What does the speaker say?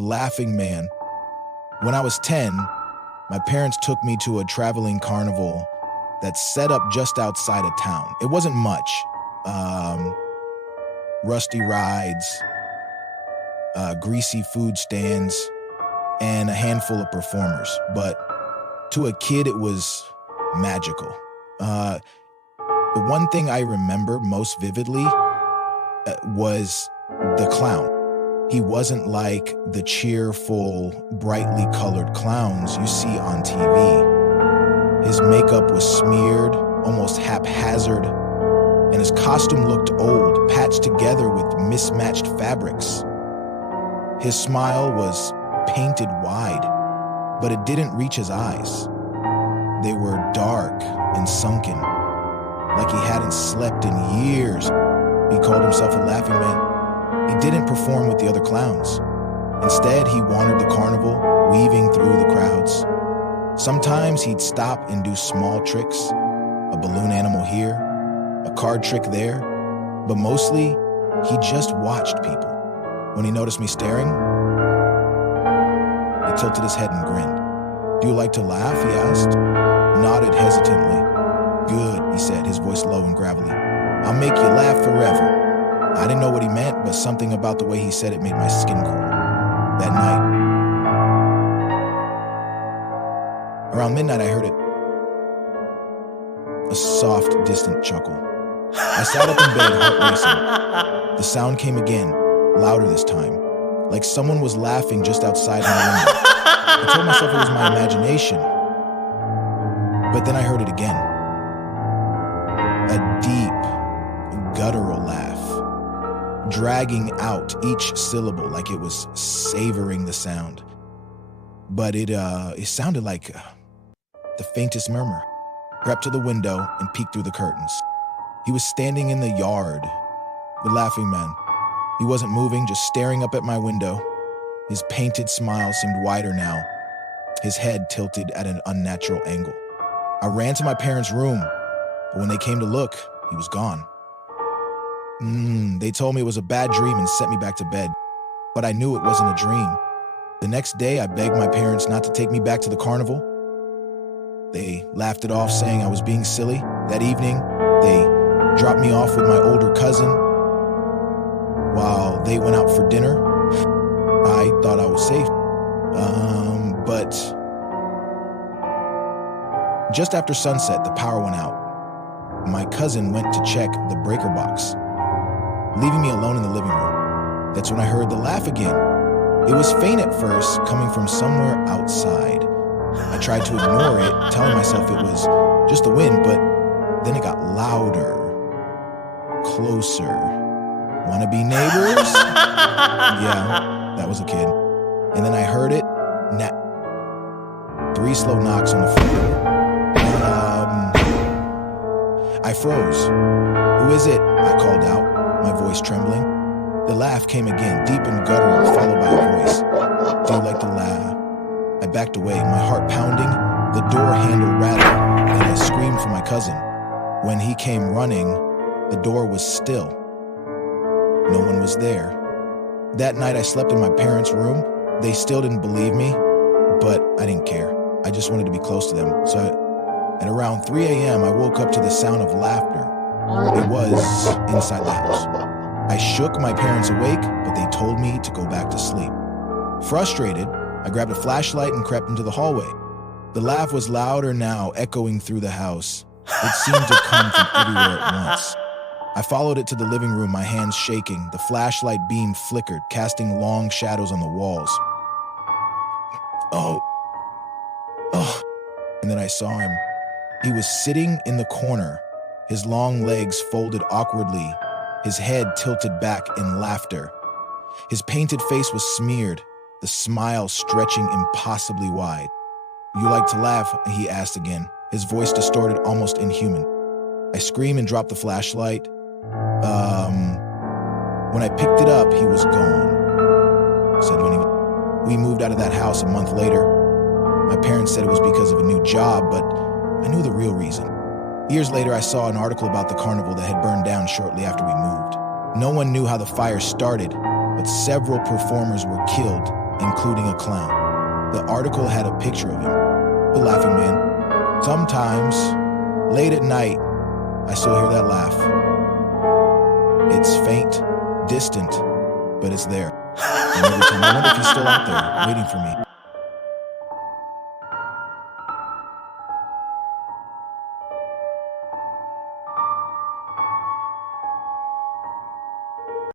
The Laughing Man. When I was 10, my parents took me to a traveling carnival that's set up just outside of town. It wasn't much. Rusty rides, greasy food stands, and a handful of performers. But to a kid, it was magical. The one thing I remember most vividly was the clown. He wasn't like the cheerful, brightly colored clowns you see on TV. His makeup was smeared, almost haphazard, and his costume looked old, patched together with mismatched fabrics. His smile was painted wide, but it didn't reach his eyes. They were dark and sunken, like he hadn't slept in years. He called himself a laughing man. He didn't perform with the other clowns. Instead, he wandered the carnival, weaving through the crowds. Sometimes he'd stop and do small tricks, a balloon animal here, a card trick there, but mostly, he just watched people. When he noticed me staring, he tilted his head and grinned. "Do you like to laugh?" he asked. Nodded hesitantly. "Good," he said, his voice low and gravelly. "I'll make you laugh forever." I didn't know what he meant, but something about the way he said it made my skin crawl. That night, around midnight, I heard it. A soft, distant chuckle. I sat up in bed, heart racing. The sound came again, louder this time, like someone was laughing just outside my window. I told myself it was my imagination, but then I heard it again. A deep, guttural laugh, dragging out each syllable like it was savoring the sound. But it sounded like the faintest murmur. Crept to the window and peeked through the curtains. He was standing in the yard, the laughing man. He wasn't moving, just staring up at my window. His painted smile seemed wider now, his head tilted at an unnatural angle. I ran to my parents' room, but when they came to look, he was gone. They told me it was a bad dream and sent me back to bed, but I knew it wasn't a dream. The next day, I begged my parents not to take me back to the carnival. They laughed it off, saying I was being silly. That evening, they dropped me off with my older cousin. While they went out for dinner, I thought I was safe. But just after sunset, the power went out. My cousin went to check the breaker box, leaving me alone in the living room. That's when I heard the laugh again. It was faint at first, coming from somewhere outside. I tried to ignore it, telling myself it was just the wind, but then it got louder, closer. Wanna be neighbors? Yeah, that was a kid. And then I heard it, 3 slow knocks on the front door. I froze. "Who is it?" I called out, my voice trembling. The laugh came again, deep and guttural, followed by a voice. "Do you like to laugh?" I backed away, my heart pounding, the door handle rattled, and I screamed for my cousin. When he came running, the door was still. No one was there. That night I slept in my parents' room. They still didn't believe me, but I didn't care. I just wanted to be close to them. So at around 3 a.m., I woke up to the sound of laughter. It was inside the house. I shook my parents awake, but they told me to go back to sleep. Frustrated, I grabbed a flashlight and crept into the hallway. The laugh was louder now, echoing through the house. It seemed to come from everywhere at once. I followed it to the living room, my hands shaking. The flashlight beam flickered, casting long shadows on the walls. Oh. And then I saw him. He was sitting in the corner, his long legs folded awkwardly, his head tilted back in laughter. His painted face was smeared, the smile stretching impossibly wide. "You like to laugh?" he asked again, his voice distorted, almost inhuman. I screamed and dropped the flashlight. When I picked it up, he was gone. Said when we moved out of that house a month later. My parents said it was because of a new job, but I knew the real reason. Years later, I saw an article about the carnival that had burned down shortly after we moved. No one knew how the fire started, but several performers were killed including a clown. The article had a picture of him, the laughing man. Sometimes, late at night, I still hear that laugh. It's faint, distant, but it's there. And every time I wonder if he's still out there waiting for me.